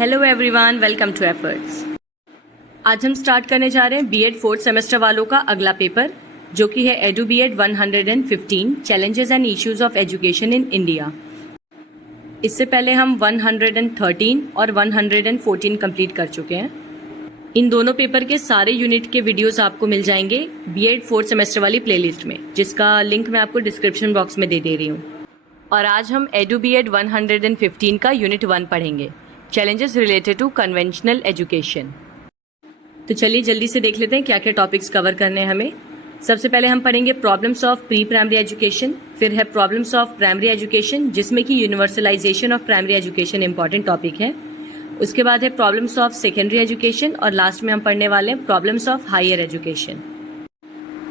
Hello everyone, welcome to Efforts. आज हम start करने जा रहे हैं बीएड फोर्थ सेमेस्टर वालों का अगला पेपर, जो कि है EDU BEd 115 challenges and issues of education in India. इससे पहले हम 113 और 114 कंप्लीट कर चुके हैं। इन दोनों पेपर के सारे यूनिट के वीडियोस आपको मिल जाएंगे बीएड फोर्थ सेमेस्टर वाली प्लेलिस्ट में, जिसका लिंक मैं आपको डिस्क्रिप्शन बॉक्स में दे रही हूँ। और आज हम एडू बीएड 115 का यूनिट 1 पढ़ेंगे, challenges related to conventional education. तो चलिए जल्दी से देख लेते हैं क्या क्या टॉपिक्स कवर करने हैं हमें। सबसे पहले हम पढ़ेंगे problems of pre primary education, फिर है प्रॉब्लम्स ऑफ प्राइमरी एजुकेशन, जिसमें कि universalization of primary education important topic है। उसके बाद है प्रॉब्लम्स ऑफ सेकेंडरी एजुकेशन और लास्ट में हम पढ़ने वाले हैं प्रॉब्लम्स ऑफ हायर एजुकेशन।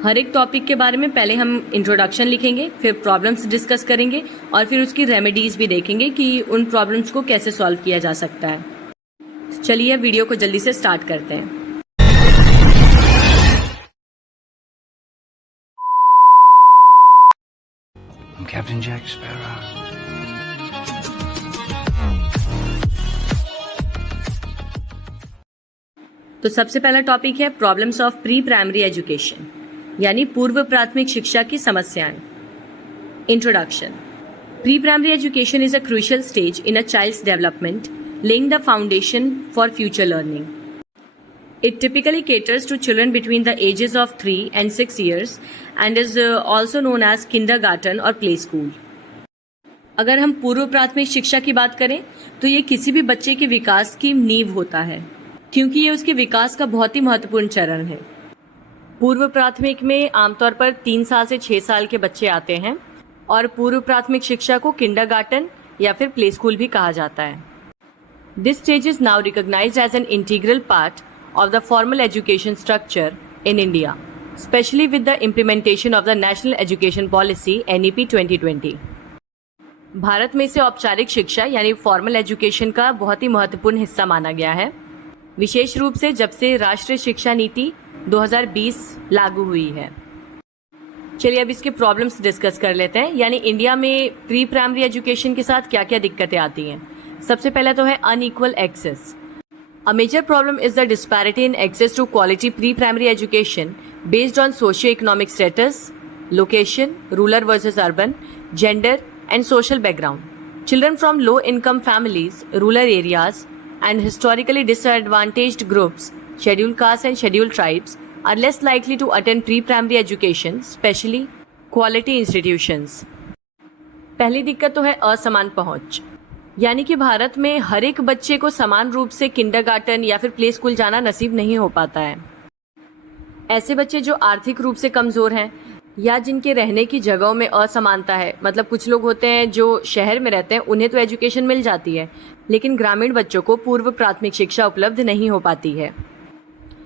हर एक टॉपिक के बारे में पहले हम इंट्रोडक्शन लिखेंगे, फिर प्रॉब्लम्स डिस्कस करेंगे और फिर उसकी रेमेडीज भी देखेंगे कि उन प्रॉब्लम्स को कैसे सॉल्व किया जा सकता है। चलिए वीडियो को जल्दी से स्टार्ट करते हैं। Captain Jack Sparrow. तो सबसे पहला टॉपिक है problems of pre primary education, यानी पूर्व प्राथमिक शिक्षा की समस्याएं। Introduction. Pre primary education is a crucial stage in a child's development, laying the foundation for future learning. It typically caters to children between the ages of 3 and 6 years and is also known as kindergarten or play school. अगर हम पूर्व प्राथमिक शिक्षा की बात करें तो ये किसी भी बच्चे के विकास की नींव होता है, क्योंकि ये उसके विकास का बहुत ही महत्वपूर्ण चरण है। पूर्व प्राथमिक में आमतौर पर 3 साल से 6 साल के बच्चे आते हैं और पूर्व प्राथमिक शिक्षा को किंडरगार्टन या फिर प्ले स्कूल भी कहा जाता है। This stage is now recognised as an integral part of the formal education structure in India, especially with the implementation of the National Education Policy NEP 2020. Bharat में इसे औपचारिक शिक्षा यानी फॉर्मल एजुकेशन का बहुत ही महत्वपूर्ण हिस्सा माना गया है, विशेष रूप से जब से राष्ट्रीय शिक्षा नीति 2020 लागू हुई है। चलिए अब इसके प्रॉब्लम्स डिस्कस कर लेते हैं, यानी इंडिया में प्री प्राइमरी एजुकेशन के साथ क्या क्या दिक्कतें आती हैं। सबसे पहला तो है unequal access. A major problem is the disparity in access to quality pre-primary education based on socio-economic status, location, rural versus urban, gender, and social background. Children from low-income families, rural areas, and historically disadvantaged groups, scheduled castes and scheduled tribes, are less likely to attend pre-primary education, especially quality institutions. पहली दिक्कत तो है असमान पहुंच, यानी कि भारत में हर एक बच्चे को समान रूप से किंडरगार्टन या फिर प्ले स्कूल जाना नसीब नहीं हो पाता है। ऐसे बच्चे जो आर्थिक रूप से कमज़ोर हैं या जिनके रहने की जगहों में असमानता है, मतलब कुछ लोग होते हैं जो शहर में रहते हैं, उन्हें तो एजुकेशन मिल जाती है, लेकिन ग्रामीण बच्चों को पूर्व प्राथमिक शिक्षा उपलब्ध नहीं हो पाती है।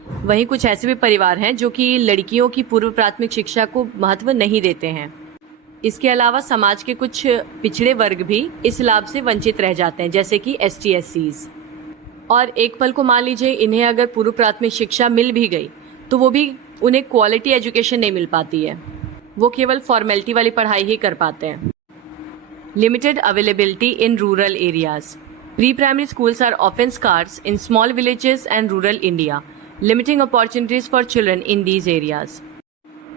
वहीं कुछ ऐसे भी परिवार हैं जो कि लड़कियों की पूर्व प्राथमिक शिक्षा को महत्व नहीं देते हैं। इसके अलावा समाज के कुछ पिछड़े वर्ग भी इस लाभ से वंचित रह जाते हैं, जैसे कि ST/SCs। और एक पल को मान लीजिए इन्हें अगर पूर्व प्राथमिक शिक्षा मिल भी गई तो वो भी उन्हें क्वालिटी एजुकेशन नहीं मिल पाती है, वो केवल फॉर्मेलिटी वाली पढ़ाई ही कर पाते हैं। Limited availability in rural areas. Pre primary schools are often scarce in small villages and rural India, limiting opportunities for children in these areas.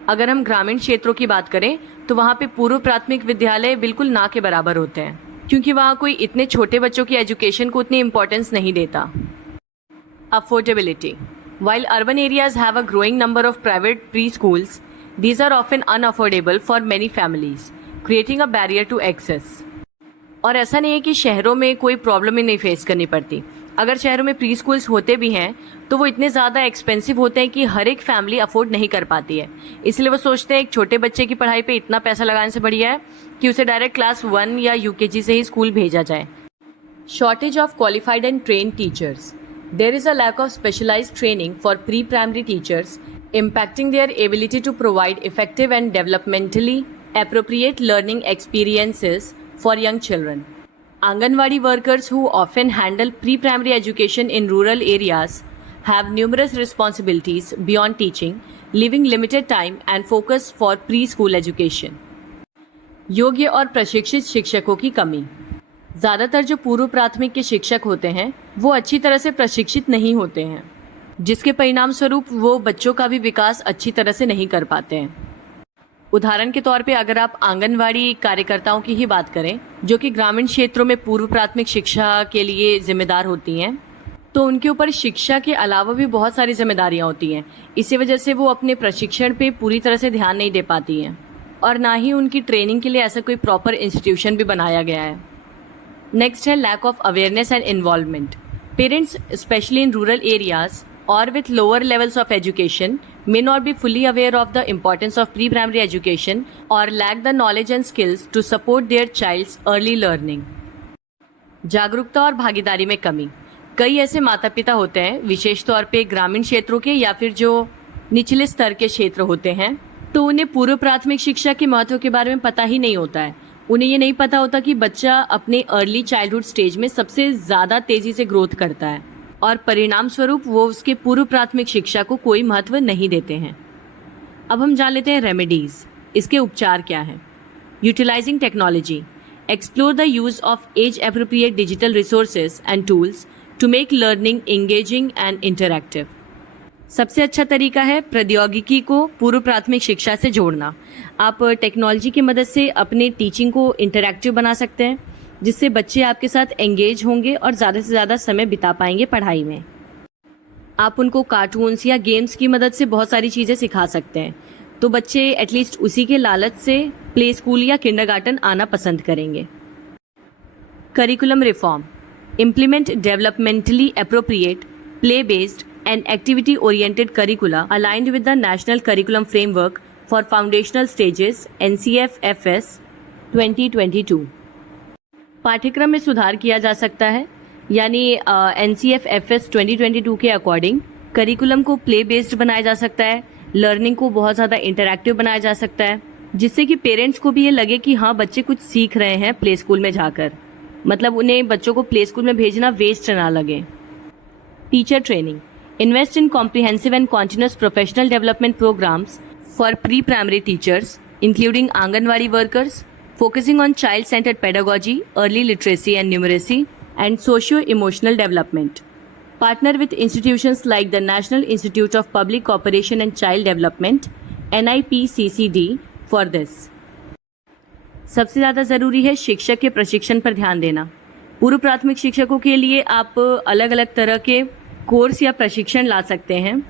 अगर हम ग्रामीण क्षेत्रों की बात करें तो वहाँ पे पूर्व प्राथमिक विद्यालय बिल्कुल ना के बराबर होते हैं, क्योंकि वहाँ कोई इतने छोटे बच्चों की एजुकेशन को उतनी इम्पोर्टेंस नहीं देता. Affordability. While urban areas have a growing number of private pre schools, these are often unaffordable for many families, creating a barrier to access. और ऐसा नहीं है कि शहरों में कोई प्रॉब्लम ही नहीं फेस करनी पड़ती. अगर शहरों में प्री स्कूल्स होते भी हैं तो वो इतने ज़्यादा एक्सपेंसिव होते हैं कि हर एक फैमिली अफोर्ड नहीं कर पाती है, इसलिए वो सोचते हैं एक छोटे बच्चे की पढ़ाई पे इतना पैसा लगाने से बढ़िया है कि उसे डायरेक्ट क्लास 1 या UKG से ही स्कूल भेजा जाए. Shortage of qualified and train teachers. There is a lack of specialised training for pre primary teachers, impacting their ability to provide effective and developmentally appropriate learning experiences for young children. Anganwadi workers who often handle pre-primary education in rural areas have numerous responsibilities beyond teaching, leaving limited time and focus for preschool education. योग्य और प्रशिक्षित शिक्षकों की कमी. ज़्यादातर जो पूर्व प्राथमिक के शिक्षक होते हैं वो अच्छी तरह से प्रशिक्षित नहीं होते हैं, जिसके परिणाम स्वरूप वो बच्चों का भी विकास अच्छी तरह से नहीं कर पाते हैं। उदाहरण के तौर पे अगर आप आंगनवाड़ी कार्यकर्ताओं की ही बात करें, जो कि ग्रामीण क्षेत्रों में पूर्व प्राथमिक शिक्षा के लिए जिम्मेदार होती हैं, तो उनके ऊपर शिक्षा के अलावा भी बहुत सारी जिम्मेदारियां होती हैं। इसी वजह से वो अपने प्रशिक्षण पे पूरी तरह से ध्यान नहीं दे पाती हैं और ना ही उनकी ट्रेनिंग के लिए ऐसा कोई प्रॉपर इंस्टीट्यूशन भी बनाया गया है। नेक्स्ट है lack of awareness and involvement. Parents specially in rural areas or with lower levels of education may not be fully aware of the importance of pre-primary education or lack the knowledge and skills to support their child's early learning. जागरूकता और भागीदारी में कमी। कई ऐसे माता पिता होते हैं, विशेष तौर पे ग्रामीण क्षेत्रों के या फिर जो निचले स्तर के क्षेत्र होते हैं, तो उन्हें पूर्व प्राथमिक शिक्षा के महत्व के बारे में पता ही नहीं होता है। उन्हें ये नहीं पता होता कि बच्चा अपने अर्ली चाइल्डहुड स्टेज में सबसे ज़्यादा तेज़ी से ग्रोथ करता है और परिणाम स्वरूप वो उसके पूर्व प्राथमिक शिक्षा को कोई महत्व नहीं देते हैं। अब हम जान लेते हैं रेमेडीज, इसके उपचार क्या हैं। Utilising technology, explore the use of age appropriate digital resources and tools to make learning engaging and interactive. सबसे अच्छा तरीका है प्रौद्योगिकी को पूर्व प्राथमिक शिक्षा से जोड़ना। आप टेक्नोलॉजी की मदद से अपने टीचिंग को इंटरैक्टिव बना सकते हैं, जिससे बच्चे आपके साथ एंगेज होंगे और ज़्यादा से ज़्यादा समय बिता पाएंगे पढ़ाई में। आप उनको कार्टून्स या गेम्स की मदद से बहुत सारी चीज़ें सिखा सकते हैं, तो बच्चे एटलीस्ट उसी के लालच से प्ले स्कूल या किंडरगार्टन आना पसंद करेंगे। Curriculum reform, implement developmentally appropriate play based and activity oriented करिकुला aligned with the national curriculum framework for foundational stages NCFFS 2022। पाठ्यक्रम में सुधार किया जा सकता है, यानी NCFFS 2022 के अकॉर्डिंग करिकुलम को प्ले बेस्ड बनाया जा सकता है, लर्निंग को बहुत ज़्यादा इंटरैक्टिव बनाया जा सकता है, जिससे कि पेरेंट्स को भी ये लगे कि हाँ बच्चे कुछ सीख रहे हैं प्ले स्कूल में जाकर, मतलब उन्हें बच्चों को प्ले स्कूल में भेजना वेस्ट ना लगे। Teacher training, invest in comprehensive and continuous professional development programmes for pre primary teachers including anganwadi workers, focusing on child-centered pedagogy, early literacy and numeracy, and socio-emotional development. Partner with institutions like the National Institute of Public Cooperation and Child Development, NIPCCD, for this. सबसे ज़्यादा ज़रूरी है शिक्षक के प्रशिक्षण पर ध्यान देना। पूर्व प्राथमिक शिक्षकों के लिए आप अलग अलग तरह के कोर्स या प्रशिक्षण ला सकते हैं,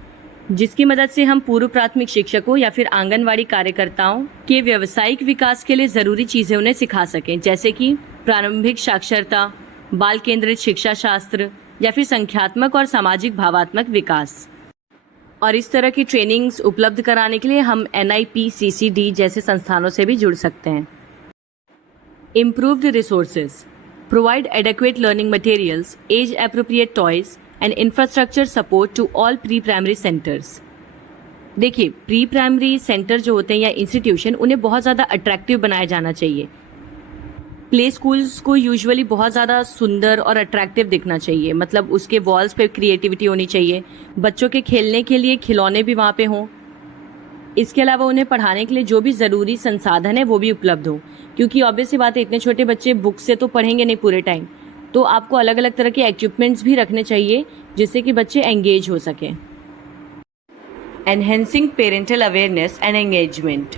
जिसकी मदद से हम पूर्व प्राथमिक शिक्षकों या फिर आंगनवाड़ी कार्यकर्ताओं के व्यावसायिक विकास के लिए ज़रूरी चीज़ें उन्हें सिखा सकें, जैसे कि प्रारंभिक साक्षरता, बाल केंद्रित शिक्षा शास्त्र या फिर संख्यात्मक और सामाजिक भावात्मक विकास। और इस तरह की ट्रेनिंग्स उपलब्ध कराने के लिए हम NIPCCD जैसे संस्थानों से भी जुड़ सकते हैं। Improved resources, provide adequate learning materials, age appropriate toys and infrastructure support to all pre primary centres. देखिए, प्री प्राइमरी सेंटर जो होते हैं या इंस्टीट्यूशन, उन्हें बहुत ज़्यादा अट्रैक्टिव बनाया जाना चाहिए। प्ले स्कूल्स को यूजुअली बहुत ज़्यादा सुंदर और अट्रैक्टिव दिखना चाहिए, मतलब उसके वॉल्स पे क्रिएटिविटी होनी चाहिए, बच्चों के खेलने के लिए खिलौने भी वहाँ पे हों। इसके अलावा उन्हें पढ़ाने के लिए जो भी ज़रूरी संसाधन है वो भी उपलब्ध हो, क्योंकि ऑब्वियस सी बात है, इतने छोटे बच्चे बुक से तो पढ़ेंगे नहीं पूरे टाइम, तो आपको अलग अलग तरह के इक्विपमेंट्स भी रखने चाहिए जिससे कि बच्चे एंगेज हो सकें। Enhancing parental awareness and engagement,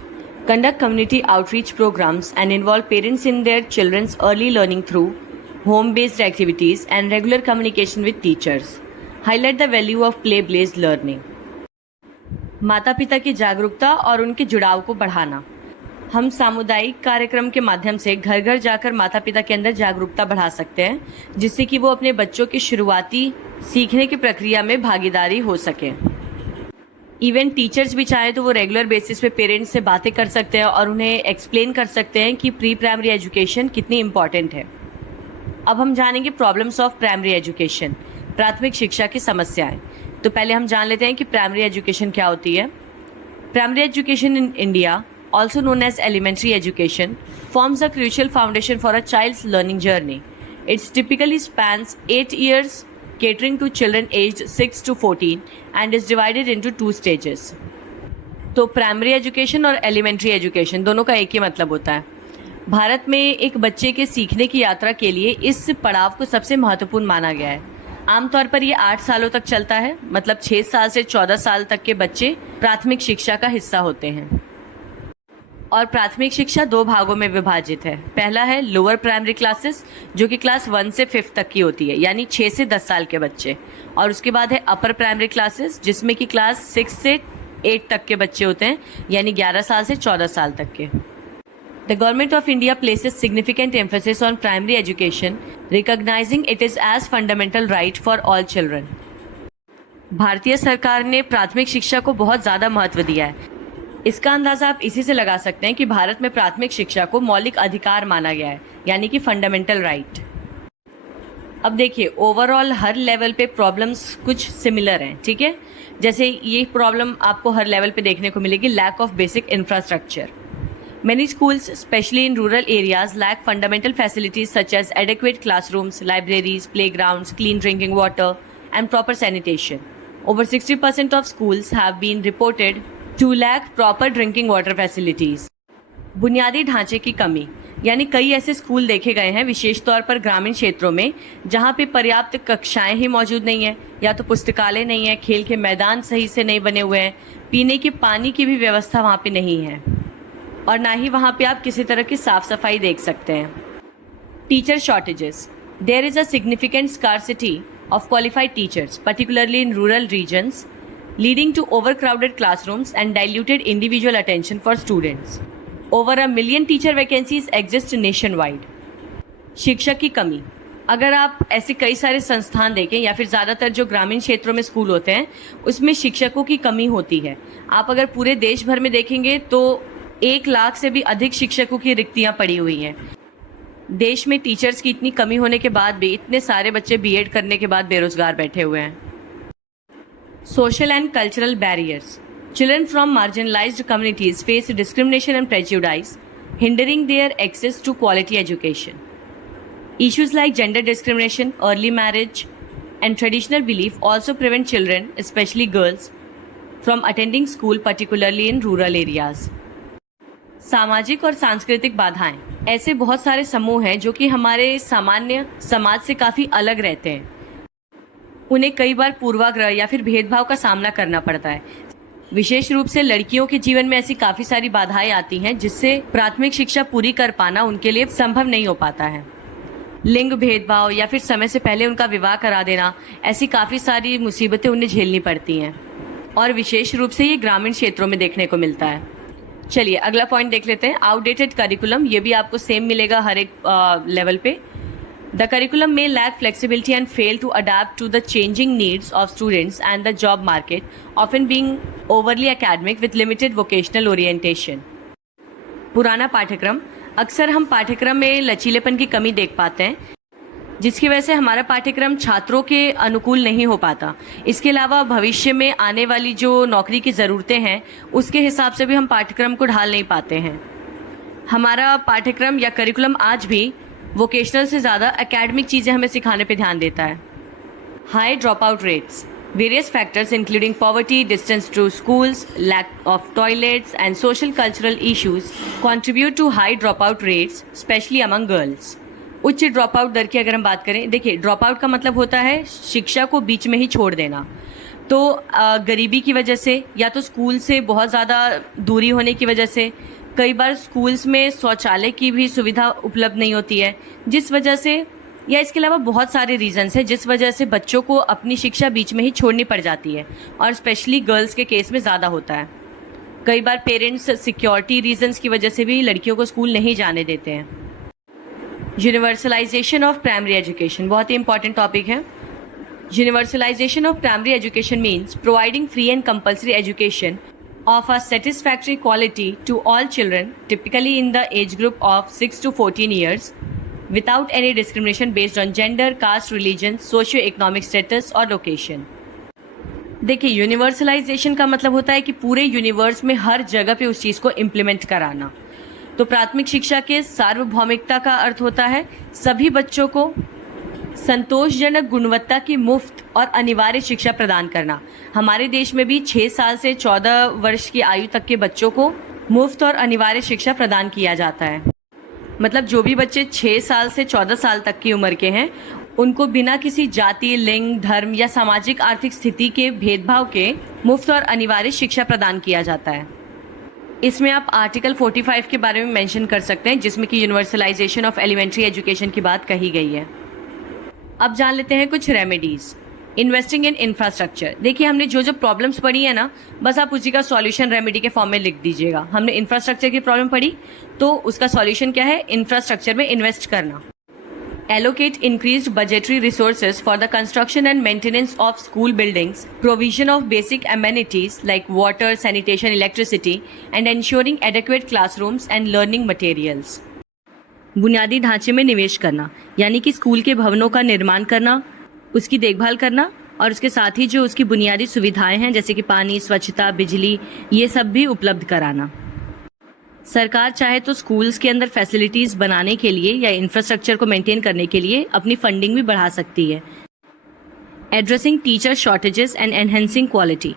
conduct community outreach programmes and involve parents in their children's early learning through home based activities and regular communication with teachers, highlight the value of play based learning. माता पिता की जागरूकता और उनके जुड़ाव को बढ़ाना। हम सामुदायिक कार्यक्रम के माध्यम से घर घर जाकर माता पिता के अंदर जागरूकता बढ़ा सकते हैं, जिससे कि वो अपने बच्चों की शुरुआती सीखने की प्रक्रिया में भागीदारी हो सके। इवन टीचर्स भी चाहे तो वो रेगुलर बेसिस पे पेरेंट्स से बातें कर सकते हैं और उन्हें एक्सप्लेन कर सकते हैं कि प्री प्राइमरी एजुकेशन कितनी इम्पॉर्टेंट है। अब हम जानेंगे प्रॉब्लम्स ऑफ प्राइमरी एजुकेशन, प्राथमिक शिक्षा की समस्याएं। तो पहले हम जान लेते हैं कि प्राइमरी एजुकेशन क्या होती है। Primary education in India, also known as elementary education, forms a crucial foundation for a child's learning journey. It typically spans 8 years, catering to children aged 6 to 14 and is divided into 2 stages. तो primary education और elementary education दोनों का एक ही मतलब होता है। भारत में एक बच्चे के सीखने की यात्रा के लिए इस पड़ाव को सबसे महत्वपूर्ण माना गया है। आमतौर पर ये 8 सालों तक चलता है, मतलब 6 साल से 14 साल तक के बच्चे प्राथमिक शिक्षा का हिस्सा होते हैं। और प्राथमिक शिक्षा 2 भागों में विभाजित है। पहला है लोअर प्राइमरी क्लासेस, जो कि क्लास 1 से 5th तक की होती है, यानी 6 से 10 साल के बच्चे। और उसके बाद है अपर प्राइमरी क्लासेस, जिसमें कि क्लास 6 से 8 तक के बच्चे होते हैं, यानी 11 साल से 14 साल तक के। The Government of India places significant emphasis on primary education, recognizing it is as fundamental right for all children. भारतीय सरकार ने प्राथमिक शिक्षा को बहुत ज़्यादा महत्व दिया है। इसका अंदाज़ा आप इसी से लगा सकते हैं कि भारत में प्राथमिक शिक्षा को मौलिक अधिकार माना गया है, यानी कि फंडामेंटल राइट। अब देखिए, ओवरऑल हर लेवल पे प्रॉब्लम्स कुछ सिमिलर हैं, ठीक है। जैसे ये प्रॉब्लम आपको हर लेवल पे देखने को मिलेगी, lack of basic infrastructure. Many schools, especially in rural areas, lack fundamental facilities such as adequate classrooms, libraries, playgrounds, clean drinking water, and proper sanitation. Over 60% of schools have been reported to lack proper drinking water facilities. बुनियादी ढांचे की कमी, यानी कई ऐसे school देखे गए हैं, विशेष तौर पर ग्रामीण क्षेत्रों में, जहां पे पर्याप्त कक्षाएं ही मौजूद नहीं है, या तो पुस्तकालय नहीं है, खेल के मैदान सही से नहीं बने हुए हैं, पीने के पानी की भी व्यवस्था वहां पे नहीं है, और ना ही वहाँ पे आप किसी तरह की साफ सफाई देख सकते हैं। Teacher shortages, there is a significant scarcity of qualified teachers, particularly in rural regions, leading to overcrowded classrooms and diluted individual attention for students. Over 1 million teacher vacancies exist nationwide. शिक्षक की कमी, अगर आप ऐसे कई सारे संस्थान देखें या फिर ज़्यादातर जो ग्रामीण क्षेत्रों में स्कूल होते हैं, उसमें शिक्षकों की कमी होती है। आप अगर पूरे देश भर में देखेंगे तो 1 लाख से भी अधिक शिक्षकों की रिक्तियां पड़ी हुई हैं। देश में टीचर्स की इतनी कमी होने के बाद भी इतने सारे बच्चे बीएड करने के बाद बेरोजगार बैठे हुए हैं। Social and cultural barriers, children from marginalised communities face discrimination and prejudice, hindering their access to quality education. Issues like gender discrimination, early marriage, and traditional belief also prevent children, especially girls, from attending school, particularly in rural areas. सामाजिक और सांस्कृतिक बाधाएं, ऐसे बहुत सारे समूह हैं जो कि हमारे सामान्य समाज से काफ़ी अलग रहते हैं। उन्हें कई बार पूर्वाग्रह या फिर भेदभाव का सामना करना पड़ता है। विशेष रूप से लड़कियों के जीवन में ऐसी काफ़ी सारी बाधाएं आती हैं, जिससे प्राथमिक शिक्षा पूरी कर पाना उनके लिए संभव नहीं हो पाता है। लिंग भेदभाव या फिर समय से पहले उनका विवाह करा देना, ऐसी काफ़ी सारी मुसीबतें उन्हें झेलनी पड़ती हैं, और विशेष रूप से ये ग्रामीण क्षेत्रों में देखने को मिलता है। चलिए अगला पॉइंट देख लेते हैं, आउटडेटेड करिकुलम। ये भी आपको सेम मिलेगा हर एक लेवल पे। द करिकुलम में lack flexibility and fail to adapt to the changing needs of students and the job market, often being overly academic with limited vocational orientation. पुराना पाठ्यक्रम, अक्सर हम पाठ्यक्रम में लचीलेपन की कमी देख पाते हैं, जिसकी वजह से हमारा पाठ्यक्रम छात्रों के अनुकूल नहीं हो पाता। इसके अलावा भविष्य में आने वाली जो नौकरी की ज़रूरतें हैं, उसके हिसाब से भी हम पाठ्यक्रम को ढाल नहीं पाते हैं। हमारा पाठ्यक्रम या करिकुलम आज भी वोकेशनल से ज़्यादा एकेडमिक चीज़ें हमें सिखाने पे ध्यान देता है। High drop out rates, various factors including poverty, distance to schools, lack of toilets and social cultural issues contribute to high drop out rates, especially among girls. उच्च ड्रॉप आउट दर की अगर हम बात करें, देखिए ड्रॉप आउट का मतलब होता है शिक्षा को बीच में ही छोड़ देना। तो गरीबी की वजह से या तो स्कूल से बहुत ज़्यादा दूरी होने की वजह से, कई बार स्कूल्स में शौचालय की भी सुविधा उपलब्ध नहीं होती है, जिस वजह से, या इसके अलावा बहुत सारे रीजंस हैं जिस वजह से बच्चों को अपनी शिक्षा बीच में ही छोड़नी पड़ जाती है, और स्पेशली गर्ल्स के केस में ज़्यादा होता है। कई बार पेरेंट्स सिक्योरिटी रीजंस की वजह से भी लड़कियों को स्कूल नहीं जाने देते हैं। यूनिवर्सलाइजेशन ऑफ प्राइमरी एजुकेशन बहुत ही इंपॉर्टेंट टॉपिक है। Universalization of primary education means providing free and compulsory education of a satisfactory quality to all children, typically in the age group of 6 to 14 years, without any discrimination based on gender, caste, religion, socio-economic status और location. देखिए, universalization का मतलब होता है कि पूरे universe में हर जगह पे उस चीज़ को इम्प्लीमेंट कराना। तो प्राथमिक शिक्षा के सार्वभौमिकता का अर्थ होता है सभी बच्चों को संतोषजनक गुणवत्ता की मुफ्त और अनिवार्य शिक्षा प्रदान करना। हमारे देश में भी 6 साल से 14 वर्ष की आयु तक के बच्चों को मुफ्त और अनिवार्य शिक्षा प्रदान किया जाता है। मतलब जो भी बच्चे 6 साल से 14 साल तक की उम्र के हैं उनको बिना किसी जाति, लिंग, धर्म या सामाजिक आर्थिक स्थिति के भेदभाव के मुफ्त और अनिवार्य शिक्षा प्रदान किया जाता है। इसमें आप आर्टिकल 45 के बारे में मेंशन कर सकते हैं जिसमें कि यूनिवर्सलाइजेशन ऑफ एलिमेंट्री एजुकेशन की बात कही गई है। अब जान लेते हैं कुछ रेमेडीज। Investing in infrastructure. देखिए हमने जो जो प्रॉब्लम्स पढ़ी है ना, बस आप उसी का सॉल्यूशन रेमेडी के फॉर्म में लिख दीजिएगा। हमने इंफ्रास्ट्रक्चर की प्रॉब्लम पढ़ी तो उसका सॉल्यूशन क्या है? इंफ्रास्ट्रक्चर में इन्वेस्ट करना। Allocate increased budgetary resources for the construction and maintenance of school buildings, provision of basic amenities like water, sanitation, electricity, and ensuring adequate classrooms and learning materials. बुनियादी ढांचे में निवेश करना, यानी कि स्कूल के भवनों का निर्माण करना, उसकी देखभाल करना और उसके साथ ही जो उसकी बुनियादी सुविधाएं हैं जैसे कि पानी, स्वच्छता, बिजली, ये सब भी उपलब्ध कराना। सरकार चाहे तो स्कूल्स के अंदर फैसिलिटीज बनाने के लिए या इंफ्रास्ट्रक्चर को मेंटेन करने के लिए अपनी फंडिंग भी बढ़ा सकती है। Addressing teacher shortages and enhancing quality.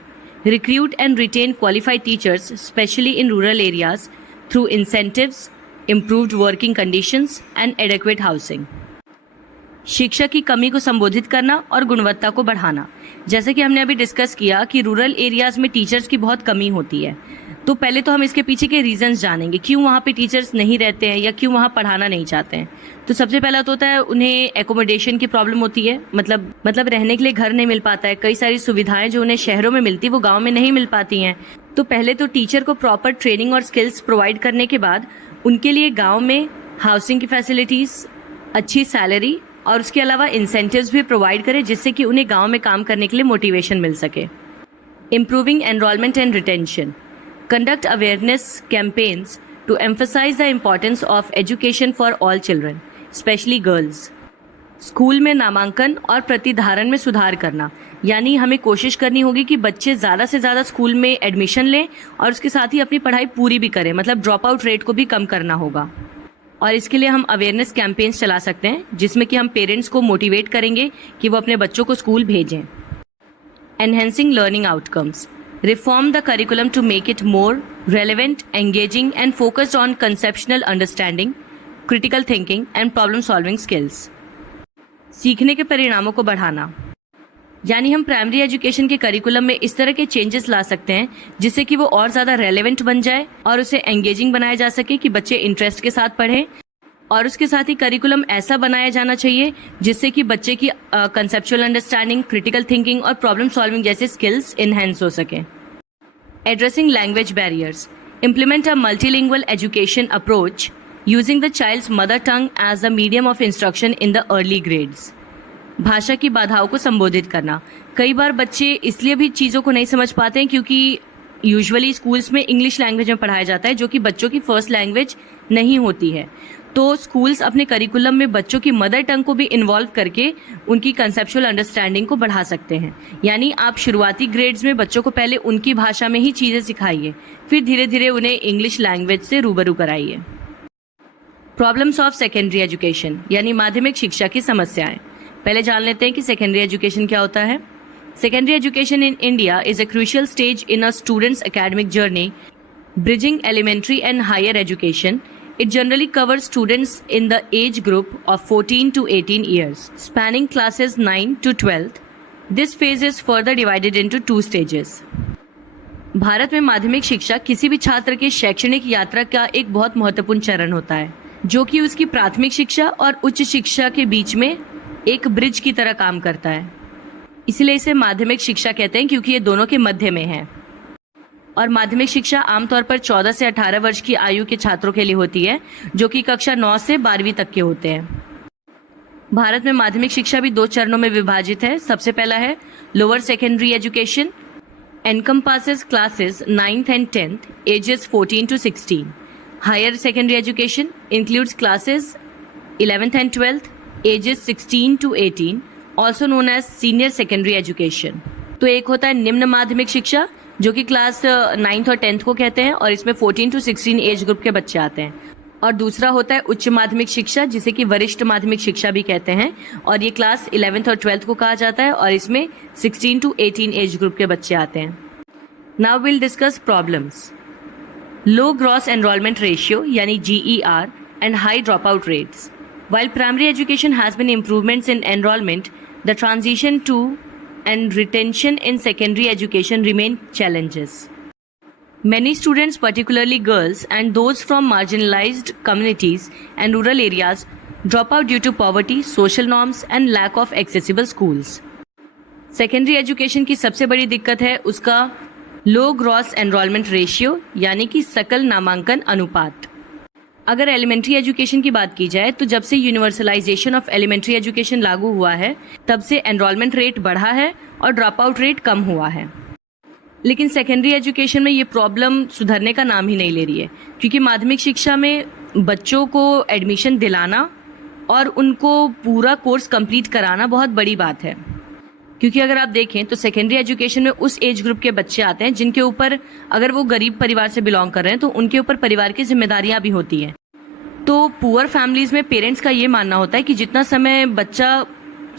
Recruit and retain qualified teachers especially in rural areas through incentives, improved working conditions and adequate housing. शिक्षा की कमी को संबोधित करना और गुणवत्ता को बढ़ाना। जैसे कि हमने अभी डिस्कस किया कि रूरल एरियाज में टीचर्स की बहुत कमी होती है, तो पहले तो हम इसके पीछे के रीजंस जानेंगे, क्यों वहाँ पे टीचर्स नहीं रहते हैं या क्यों वहाँ पढ़ाना नहीं चाहते हैं। तो सबसे पहला तो होता है उन्हें एकोमोडेशन की प्रॉब्लम होती है, मतलब रहने के लिए घर नहीं मिल पाता है। कई सारी सुविधाएं जो उन्हें शहरों में मिलती है वो गाँव में नहीं मिल पाती हैं। तो पहले तो टीचर को प्रॉपर ट्रेनिंग और स्किल्स प्रोवाइड करने के बाद उनके लिए गाँव में हाउसिंग की फैसिलिटीज, अच्छी सैलरी और उसके अलावा इंसेंटिव्स भी प्रोवाइड करें जिससे कि उन्हें गाँव में काम करने के लिए मोटिवेशन मिल सके। Improving enrolment and retention. Conduct awareness campaigns to emphasize the importance of education for all children, especially girls. School में नामांकन और प्रतिधारण में सुधार करना, यानी हमें कोशिश करनी होगी कि बच्चे ज़्यादा से ज़्यादा स्कूल में एडमिशन लें और उसके साथ ही अपनी पढ़ाई पूरी भी करें, मतलब ड्रॉप आउट रेट को भी कम करना होगा। और इसके लिए हम अवेयरनेस कैंपेन्स चला सकते हैं जिसमें कि हम पेरेंट्स को मोटिवेट करेंगे कि वो अपने बच्चों को स्कूल भेजें। Enhancing learning outcomes. Reform the curriculum to make it more relevant, engaging, and focused on conceptual understanding, critical thinking, and problem-solving skills. सीखने के परिणामों को बढ़ाना, यानी हम प्राइमरी एजुकेशन के करिकुलम में इस तरह के चेंजेस ला सकते हैं जिससे कि वो और ज़्यादा रेलेवेंट बन जाए और उसे एंगेजिंग बनाया जा सके कि बच्चे इंटरेस्ट के साथ पढ़ें। और उसके साथ ही करिकुलम ऐसा बनाया जाना चाहिए जिससे कि बच्चे की कंसेप्चुअल अंडरस्टैंडिंग, क्रिटिकल थिंकिंग और प्रॉब्लम सॉल्विंग जैसे स्किल्स इनहेंस हो सकें। Addressing language barriers. Implement a multilingual education approach using the child's mother tongue as a medium of instruction in the early grades. भाषा की बाधाओं को संबोधित करना। कई बार बच्चे इसलिए भी चीज़ों को नहीं समझ पाते हैं क्योंकि यूजुअली स्कूल्स में इंग्लिश लैंग्वेज में पढ़ाया जाता है जो कि बच्चों की फर्स्ट लैंग्वेज नहीं होती है। तो स्कूल्स अपने करिकुलम में बच्चों की मदर टंग को भी इन्वॉल्व करके उनकी कंसेप्चुअल अंडरस्टैंडिंग को बढ़ा सकते हैं। यानी आप शुरुआती ग्रेड्स में बच्चों को पहले उनकी भाषा में ही चीज़ें सिखाइए, फिर धीरे धीरे उन्हें इंग्लिश लैंग्वेज से रूबरू कराइए। प्रॉब्लम्स ऑफ सेकेंडरी एजुकेशन, यानी माध्यमिक शिक्षा की समस्याएं। पहले जान लेते हैं कि सेकेंडरी एजुकेशन क्या होता है। Secondary education in India is a crucial stage in a student's academic journey bridging elementary and higher education. It generally covers students in the age group of 14 to 18 years, spanning classes 9 to 12th. This phase is further divided into 2 stages. Bharat में माध्यमिक शिक्षा किसी भी छात्र के शैक्षणिक यात्रा का एक बहुत महत्वपूर्ण चरण होता है जो कि उसकी प्राथमिक शिक्षा और उच्च शिक्षा के बीच में एक ब्रिज की तरह काम करता है। इसलिए इसे माध्यमिक शिक्षा कहते हैं क्योंकि ये दोनों के मध्य में है। और माध्यमिक शिक्षा आमतौर पर 14 से 18 वर्ष की आयु के छात्रों के लिए होती है जो कि कक्षा 9 से 12वीं तक के होते हैं। भारत में माध्यमिक शिक्षा भी 2 चरणों में विभाजित है। सबसे पहला है lower secondary education, encompasses classes 9th and 10th, ages 14 to 16. Higher secondary education includes classes 11th and 12th, ages 16 to 18, also known as senior secondary education. तो एक होता है निम्न माध्यमिक शिक्षा जो कि क्लास 9th और 10th को कहते हैं और इसमें 14 to 16 एज ग्रुप के बच्चे आते हैं। और दूसरा होता है उच्च माध्यमिक शिक्षा जिसे कि वरिष्ठ माध्यमिक शिक्षा भी कहते हैं और ये क्लास 11th और 12th को कहा जाता है और इसमें 16 to 18 एज ग्रुप के बच्चे आते हैं। Now will discuss problems. Low gross enrolment ratio यानी GER and high dropout rates. While primary education has been improvements in enrollment, the transition to and retention in secondary education remain challenges. Many students, particularly girls and those from marginalized communities and rural areas, drop out due to poverty, social norms and lack of accessible schools. Secondary education की सबसे बड़ी दिक्कत है उसका लो gross enrolment ratio यानी कि सकल नामांकन अनुपात। अगर एलिमेंट्री एजुकेशन की बात की जाए तो जब से यूनिवर्सलाइजेशन ऑफ एलिमेंट्री एजुकेशन लागू हुआ है तब से एनरोलमेंट रेट बढ़ा है और ड्रॉप आउट रेट कम हुआ है। लेकिन सेकेंडरी एजुकेशन में ये प्रॉब्लम सुधरने का नाम ही नहीं ले रही है, क्योंकि माध्यमिक शिक्षा में बच्चों को एडमिशन दिलाना और उनको पूरा कोर्स कंप्लीट कराना बहुत बड़ी बात है। क्योंकि अगर आप देखें तो सेकेंडरी एजुकेशन में उस एज ग्रुप के बच्चे आते हैं जिनके ऊपर, अगर वो गरीब परिवार से बिलोंग कर रहे हैं तो उनके ऊपर परिवार की जिम्मेदारियां भी होती हैं। तो पुअर फैमिलीज में पेरेंट्स का ये मानना होता है कि जितना समय बच्चा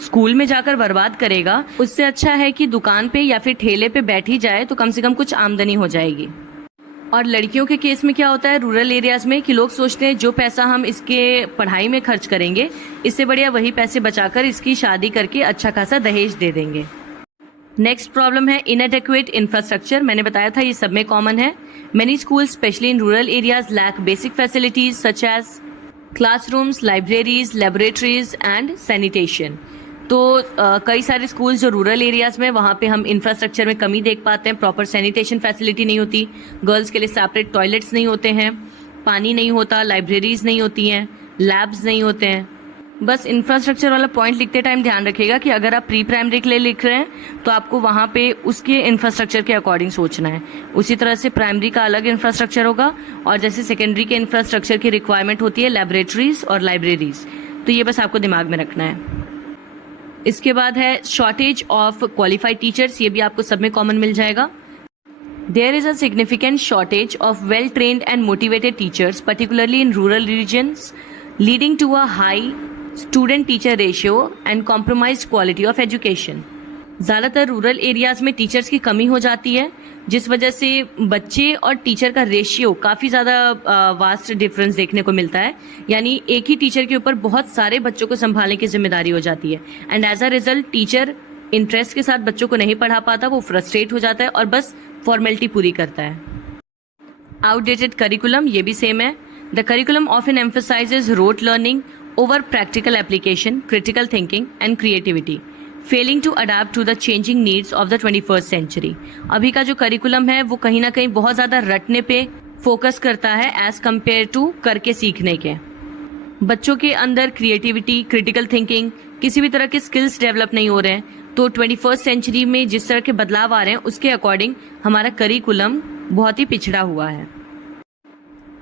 स्कूल में जाकर बर्बाद करेगा उससे अच्छा है कि दुकान पे या फिर ठेले पे बैठ ही जाए तो कम से कम कुछ आमदनी हो जाएगी। और लड़कियों के केस में क्या होता है रूरल एरियाज में कि लोग सोचते हैं जो पैसा हम इसके पढ़ाई में खर्च करेंगे इससे बढ़िया वही पैसे बचाकर इसकी शादी करके अच्छा खासा दहेज दे देंगे। नेक्स्ट प्रॉब्लम है इनएडेक्वेट इंफ्रास्ट्रक्चर। मैंने बताया था ये सब में कॉमन है। Many schools especially in rural areas lack basic facilities such as classrooms, libraries, laboratories and sanitation. तो कई सारे स्कूल्स जो रूरल एरियाज में वहाँ पे हम इंफ्रास्ट्रक्चर में कमी देख पाते हैं। प्रॉपर सैनिटेशन फैसिलिटी नहीं होती, गर्ल्स के लिए सेपरेट टॉयलेट्स नहीं होते हैं, पानी नहीं होता, लाइब्रेरीज नहीं होती हैं, लैब्स नहीं होते हैं। बस इंफ्रास्ट्रक्चर वाला पॉइंट लिखते टाइम ध्यान रखिएगा कि अगर आप प्री प्राइमरी के लिए लिख रहे हैं तो आपको वहाँ पे उसके इंफ्रास्ट्रक्चर के अकॉर्डिंग सोचना है। उसी तरह से प्राइमरी का अलग इंफ्रास्ट्रक्चर होगा और जैसे सेकेंडरी के इंफ्रास्ट्रक्चर की रिक्वायरमेंट होती है लेबोरेटरीज और लाइब्रेरीज, तो ये बस आपको दिमाग में रखना है। इसके बाद है शॉर्टेज ऑफ क्वालिफाइड टीचर्स। ये भी आपको सब में कॉमन मिल जाएगा। There is a significant shortage of well trained and motivated teachers particularly in rural regions leading to a high student teacher ratio and compromised quality of education। ज़्यादातर rural areas में teachers की कमी हो जाती है जिस वजह से बच्चे और टीचर का रेशियो काफ़ी ज़्यादा वास्ट डिफरेंस देखने को मिलता है। यानी एक ही टीचर के ऊपर बहुत सारे बच्चों को संभालने की जिम्मेदारी हो जाती है and as a result teacher interest के साथ बच्चों को नहीं पढ़ा पाता, वो फ्रस्ट्रेट हो जाता है और बस फॉर्मेलिटी पूरी करता है। आउटडेटेड करिकुलम, ये भी सेम है। The curriculum often emphasises rote learning over practical application, critical thinking and creativity, failing to adapt to the changing needs of the 21st century. अभी का जो करिकुलम है वो कहीं ना कहीं बहुत ज़्यादा रटने पे फोकस करता है एज कम्पेयर टू करके सीखने के। बच्चों के अंदर क्रिएटिविटी, क्रिटिकल थिंकिंग, किसी भी तरह के स्किल्स डेवलप नहीं हो रहे हैं। तो 21st सेंचुरी में जिस तरह के बदलाव आ रहे हैं उसके अकॉर्डिंग हमारा करिकुलम बहुत ही पिछड़ा हुआ है।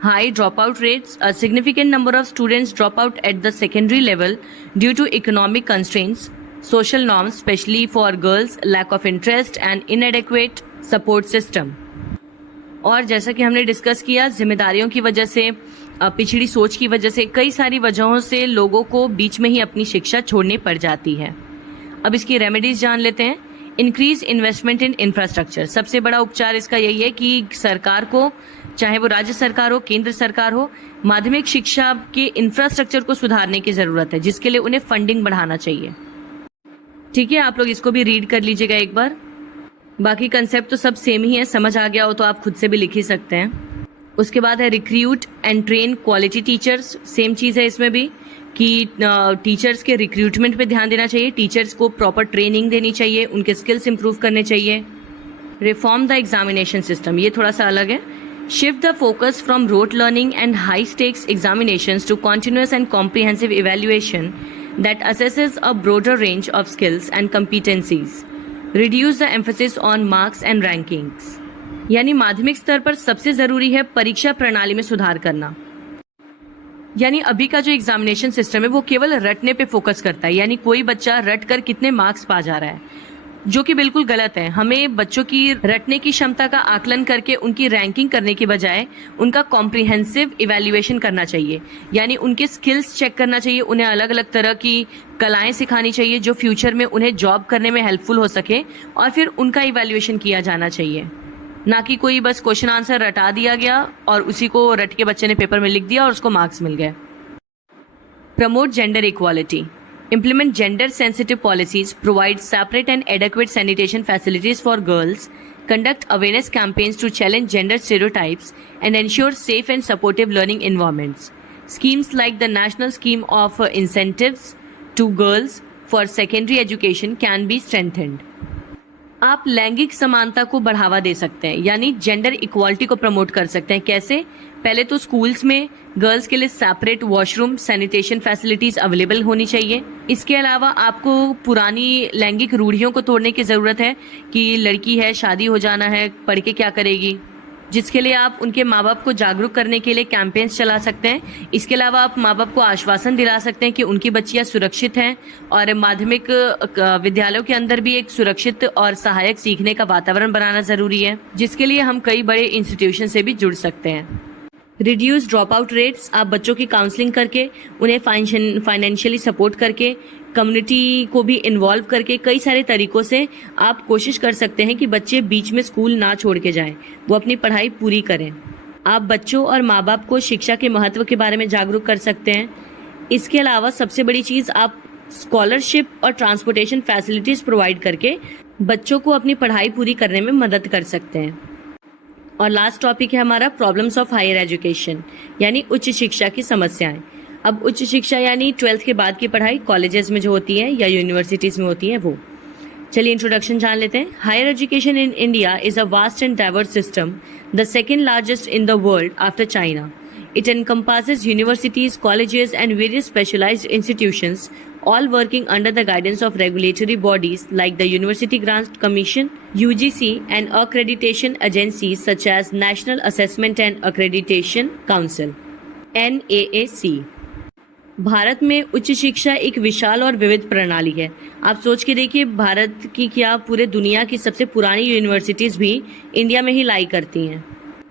High dropout rates. A significant number of students drop out at the secondary level due to economic constraints, social norms, especially for girls, lack of interest and inadequate support system. और जैसा कि हमने discuss किया, जिम्मेदारियों की वजह से, पिछड़ी सोच की वजह से, कई सारी वजहों से लोगों को बीच में ही अपनी शिक्षा छोड़नी पड़ जाती है। अब इसकी रेमेडीज जान लेते हैं। Increase investment in infrastructure. सबसे बड़ा उपचार इसका यही है कि सरकार को, चाहे वो राज्य सरकार हो, केंद्र सरकार हो, माध्यमिक शिक्षा के इंफ्रास्ट्रक्चर को सुधारने की जरूरत है, जिसके लिए उन्हें फंडिंग बढ़ाना चाहिए। ठीक है, आप लोग इसको भी रीड कर लीजिएगा एक बार। बाकी कंसेप्ट तो सब सेम ही है, समझ आ गया हो तो आप खुद से भी लिख ही सकते हैं। उसके बाद है recruit and train quality teachers. Same चीज़ है इसमें भी कि टीचर्स के रिक्रूटमेंट पे ध्यान देना चाहिए, टीचर्स को प्रॉपर ट्रेनिंग देनी चाहिए, उनके स्किल्स इंप्रूव करने चाहिए। रिफॉर्म द एग्जामिनेशन सिस्टम, ये थोड़ा सा अलग है। Shift the focus from rote learning and high stakes examinations to continuous and comprehensive evaluation that assesses a broader range of skills and competencies. Reduce the emphasis on marks and rankings. यानी माध्यमिक स्तर पर सबसे जरूरी है परीक्षा प्रणाली में सुधार करना। यानी अभी का जो एग्जामिनेशन सिस्टम है वो केवल रटने पे फोकस करता है, यानी कोई बच्चा रट कर कितने मार्क्स पा जा रहा है, जो कि बिल्कुल गलत है। हमें बच्चों की रटने की क्षमता का आकलन करके उनकी रैंकिंग करने के बजाय उनका कॉम्प्रिहेंसिव इवैल्यूएशन करना चाहिए। यानी उनके स्किल्स चेक करना चाहिए, उन्हें अलग अलग तरह की कलाएं सिखानी चाहिए जो फ्यूचर में उन्हें जॉब करने में हेल्पफुल हो सके, और फिर उनका इवैल्यूएशन किया जाना चाहिए। ना कि कोई बस क्वेश्चन आंसर रटा दिया गया और उसी को रट के बच्चे ने पेपर में लिख दिया और उसको मार्क्स मिल गए। Promote gender equality. Implement gender-sensitive policies, provide separate and adequate sanitation facilities for girls, conduct awareness campaigns to challenge gender stereotypes, and ensure safe and supportive learning environments. Schemes like the National Scheme of Incentives to Girls for Secondary Education can be strengthened. आप लैंगिक समानता को बढ़ावा दे सकते हैं, यानी gender equality को promote कर सकते हैं. कैसे? पहले तो स्कूल्स में गर्ल्स के लिए separate washroom, sanitation facilities available होनी चाहिए. इसके अलावा आपको पुरानी लैंगिक रूढ़ियों को तोड़ने की जरूरत है कि लड़की है, शादी हो जाना है, पढ़ के क्या करेगी, जिसके लिए आप उनके माँ बाप को जागरूक करने के लिए कैंपेन्स चला सकते हैं. इसके अलावा आप माँ बाप को आश्वासन दिला सकते हैं कि उनकी बच्चियां सुरक्षित हैं और माध्यमिक विद्यालयों के अंदर भी एक सुरक्षित और सहायक सीखने का वातावरण बनाना जरूरी है, जिसके लिए हम कई बड़े इंस्टीट्यूशन से भी जुड़ सकते हैं. Reduce drop out rates. आप बच्चों की काउंसलिंग करके, उन्हें फाइनेंशियली सपोर्ट करके, कम्युनिटी को भी इन्वॉल्व करके कई सारे तरीकों से आप कोशिश कर सकते हैं कि बच्चे बीच में स्कूल ना छोड़ के जाएं, वो अपनी पढ़ाई पूरी करें. आप बच्चों और माँ बाप को शिक्षा के महत्व के बारे में जागरूक कर सकते हैं. इसके अलावा सबसे बड़ी चीज़, आप स्कॉलरशिप और ट्रांसपोर्टेशन फैसिलिटीज़ प्रोवाइड करके बच्चों को अपनी पढ़ाई पूरी करने में मदद कर सकते हैं. और लास्ट टॉपिक है हमारा प्रॉब्लम्स ऑफ हायर एजुकेशन, यानी उच्च शिक्षा की समस्याएं. अब उच्च शिक्षा यानी 12th के बाद की पढ़ाई कॉलेजेस में जो होती है या यूनिवर्सिटीज़ में होती है वो. चलिए इंट्रोडक्शन जान लेते हैं. Higher education in India is a vast and diverse system, the second largest in the world after China. It encompasses universities, colleges, and various specialized institutions, all working under the guidance of regulatory bodies like the University Grants Commission, UGC, and accreditation agencies such as National Assessment and Accreditation Council, NAAC. Bharat में उच्च शिक्षा एक विशाल और विविध प्रणाली है. आप सोच के देखिए, भारत की क्या पूरे दुनिया की सबसे पुरानी यूनिवर्सिटीज़ भी इंडिया में ही लाई करती हैं.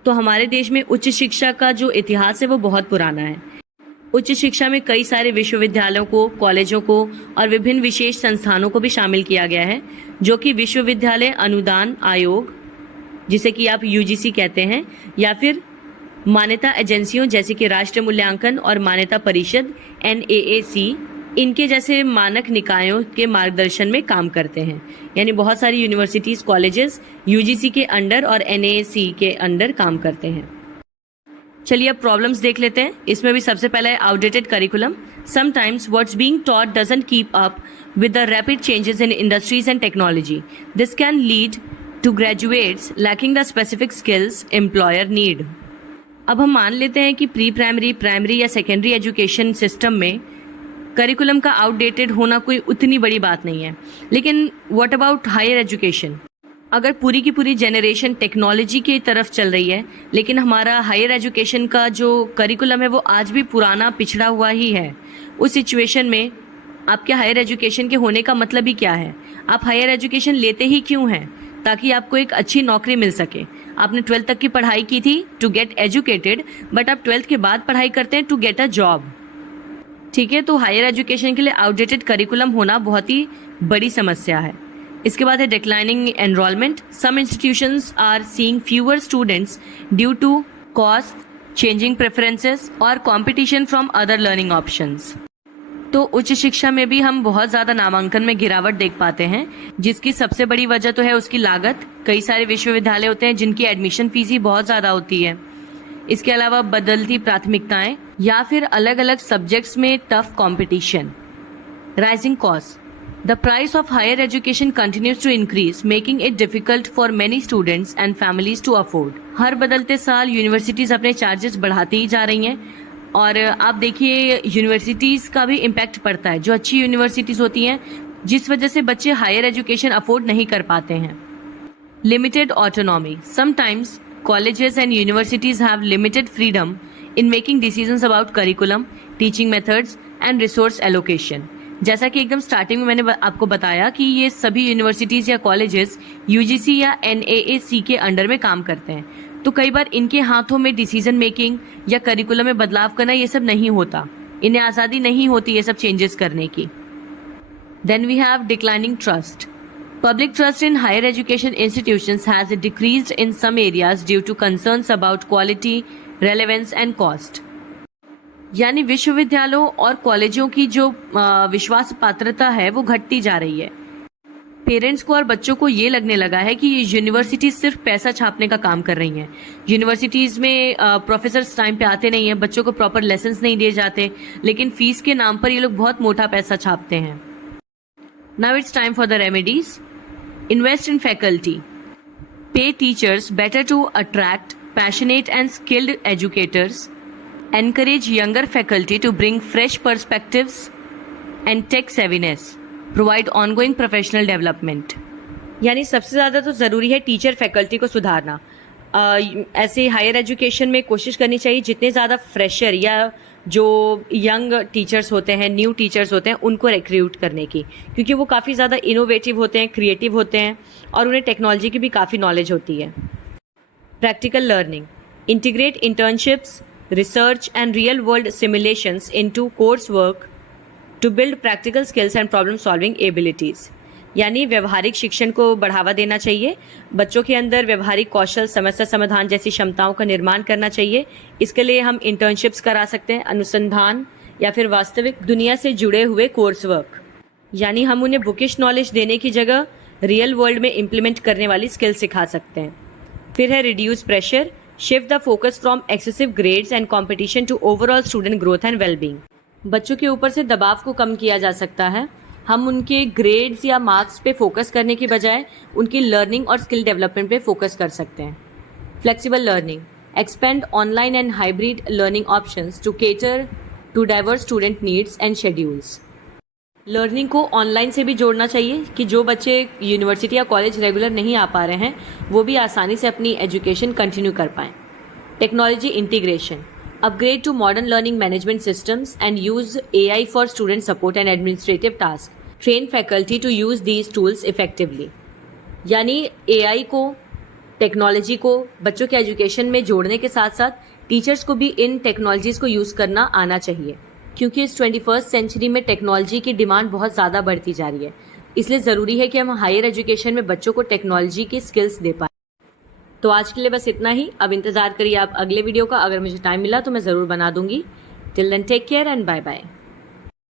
तो हमारे देश में उच्च शिक्षा का जो इतिहास है वो बहुत पुराना है. उच्च शिक्षा में कई सारे विश्वविद्यालयों को, कॉलेजों को और विभिन्न विशेष संस्थानों को भी शामिल किया गया है, जो कि विश्वविद्यालय अनुदान आयोग, जिसे कि आप UGC कहते हैं, या फिर मान्यता एजेंसियों जैसे कि राष्ट्रीय मूल्यांकन और मान्यता परिषद NAAC, इनके जैसे मानक निकायों के मार्गदर्शन में काम करते हैं. यानी बहुत सारी यूनिवर्सिटीज़, कॉलेजेस UGC के अंडर और NAAC के अंडर काम करते हैं. चलिए अब प्रॉब्लम्स देख लेते हैं. इसमें भी सबसे पहला है outdated curriculum. Sometimes what's being taught doesn't keep up with the rapid changes in industries and technology. This can lead to graduates lacking the specific skills employer need. अब हम मान लेते हैं कि प्री प्राइमरी, प्राइमरी या secondary education system में curriculum का outdated होना कोई उतनी बड़ी बात नहीं है. लेकिन व्हाट अबाउट हायर एजुकेशन? अगर पूरी की पूरी जनरेशन टेक्नोलॉजी की तरफ चल रही है, लेकिन हमारा हायर एजुकेशन का जो करिकुलम है वो आज भी पुराना, पिछड़ा हुआ ही है, उस सिचुएशन में आपके हायर एजुकेशन के होने का मतलब ही क्या है? आप हायर एजुकेशन लेते ही क्यों हैं? ताकि आपको एक अच्छी नौकरी मिल सके. आपने 12th तक की पढ़ाई की थी टू गेट एजुकेटेड, बट आप 12th के बाद पढ़ाई करते हैं टू गेट अ जॉब. ठीक है, तो हायर एजुकेशन के लिए आउटडेटेड करिकुलम होना बहुत ही बड़ी समस्या है. इसके बाद है declining enrolment. Some institutions are seeing fewer students due to cost, changing preferences और competition from other learning options. तो उच्च शिक्षा में भी हम बहुत ज़्यादा नामांकन में गिरावट देख पाते हैं, जिसकी सबसे बड़ी वजह तो है उसकी लागत. कई सारे विश्वविद्यालय होते हैं जिनकी एडमिशन फीस ही बहुत ज़्यादा होती है. इसके अलावा बदलती प्राथमिकताएं या फिर अलग अलग सब्जेक्ट्स में tough competition. Rising cost. The price of higher education continues to increase, making it difficult for many students and families to afford. हर बदलते साल यूनिवर्सिटीज़ अपने चार्जेस बढ़ाती ही जा रही हैं. और आप देखिए, यूनिवर्सिटीज़ का भी इम्पैक्ट पड़ता है. जो अच्छी यूनिवर्सिटीज़ होती हैं, जिस वजह से बच्चे हायर एजुकेशन अफोर्ड नहीं कर पाते हैं. Limited autonomy. Sometimes colleges and universities have limited freedom in making decisions about curriculum, teaching methods and resource allocation. जैसा कि एकदम स्टार्टिंग में मैंने आपको बताया कि ये सभी यूनिवर्सिटीज़ या कॉलेजेस UGC या NAAC के अंडर में काम करते हैं, तो कई बार इनके हाथों में डिसीजन मेकिंग या करिकुलम में बदलाव करना ये सब नहीं होता. इन्हें आज़ादी नहीं होती ये सब चेंजेस करने की. Then we have declining trust. Public trust in higher education institutions has decreased in some areas due to concerns about quality, relevance and cost. यानी विश्वविद्यालयों और कॉलेजों की जो विश्वास पात्रता है वो घटती जा रही है। पेरेंट्स को और बच्चों को ये लगने लगा है कि ये यूनिवर्सिटीज सिर्फ पैसा छापने का काम कर रही हैं। यूनिवर्सिटीज में प्रोफेसर्स टाइम पे आते नहीं हैं, बच्चों को प्रॉपर लेसन्स नहीं दिए जाते, लेकिन फीस के नाम पर ये लोग बहुत मोटा पैसा छापते हैं। Now it's time for the remedies. Invest in faculty. Pay teachers better to attract passionate and skilled educators. Encourage younger faculty to bring fresh perspectives and tech savviness. Provide ongoing professional development. यानी सबसे ज़्यादा तो ज़रूरी है teacher faculty को सुधारना। ऐसे higher education में कोशिश करनी चाहिए जितने ज़्यादा फ्रेशर या जो यंग टीचर्स होते हैं, न्यू टीचर्स होते हैं, उनको रिक्रूट करने की, क्योंकि वो काफ़ी ज़्यादा इनोवेटिव होते हैं, क्रिएटिव होते हैं और उन्हें टेक्नोलॉजी की भी काफ़ी नॉलेज होती है। Practical learning. Integrate internships, research and real world simulations into course work to build practical skills and problem solving abilities. यानी व्यवहारिक शिक्षण को बढ़ावा देना चाहिए, बच्चों के अंदर व्यवहारिक कौशल, समस्या समाधान जैसी क्षमताओं का निर्माण करना चाहिए। इसके लिए हम इंटर्नशिप्स करा सकते हैं, अनुसंधान या फिर वास्तविक दुनिया से जुड़े हुए कोर्स वर्क। यानी हम उन्हें बुकिश नॉलेज देने की जगह रियल वर्ल्ड में इम्प्लीमेंट करने वाली स्किल सिखा सकते हैं। फिर है reduce pressure. Shift the focus from excessive grades and competition to overall student growth and wellbeing. बच्चों के ऊपर से दबाव को कम किया जा सकता है। हम उनके ग्रेड्स या मार्क्स पे फोकस करने की बजाय उनकी लर्निंग और स्किल डेवलपमेंट पे फोकस कर सकते हैं। Flexible learning. Expand online and hybrid learning options to cater to diverse student needs and schedules. Learning को ऑनलाइन से भी जोड़ना चाहिए कि जो बच्चे यूनिवर्सिटी या कॉलेज रेगुलर नहीं आ पा रहे हैं वो भी आसानी से अपनी एजुकेशन कंटिन्यू कर पाएँ। Technology integration. Upgrade to modern learning management systems and use AI for student support and administrative tasks. Train faculty to use these tools effectively. यानी AI को, टेक्नोलॉजी को बच्चों के एजुकेशन में जोड़ने के साथ साथ टीचर्स को भी इन टेक्नोलॉजीज़ को यूज़ करना आना चाहिए, क्योंकि इस 21st सेंचुरी में टेक्नोलॉजी की डिमांड बहुत ज़्यादा बढ़ती जा रही है। इसलिए ज़रूरी है कि हम हायर एजुकेशन में बच्चों को टेक्नोलॉजी की स्किल्स दे पाएँ। तो आज के लिए बस इतना ही। अब इंतज़ार करिए आप अगले वीडियो का। अगर मुझे टाइम मिला तो मैं ज़रूर बना दूंगी। Till then take care and bye bye.